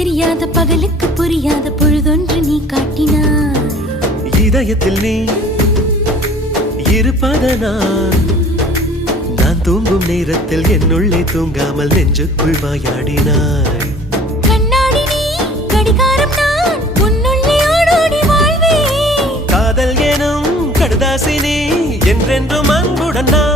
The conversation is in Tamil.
தெரியாத பகலுக்கு புரியாத பொழுதொன்று நீ காட்டினாய். இதயத்தில் நீ இருப்பதனால் நான் தூங்கும் நேரத்தில் என்னுள்ளே தூங்காமல் நெஞ்சுக்குள் வாயாடினாய். கண்ணாடி நீ கடிகாரம் நான் உன்னுள்ளே ஓடோடி வாழ்வே. காதல் எனும் கடுதாசி நீ என்றென்றும் அன்புடன் நான்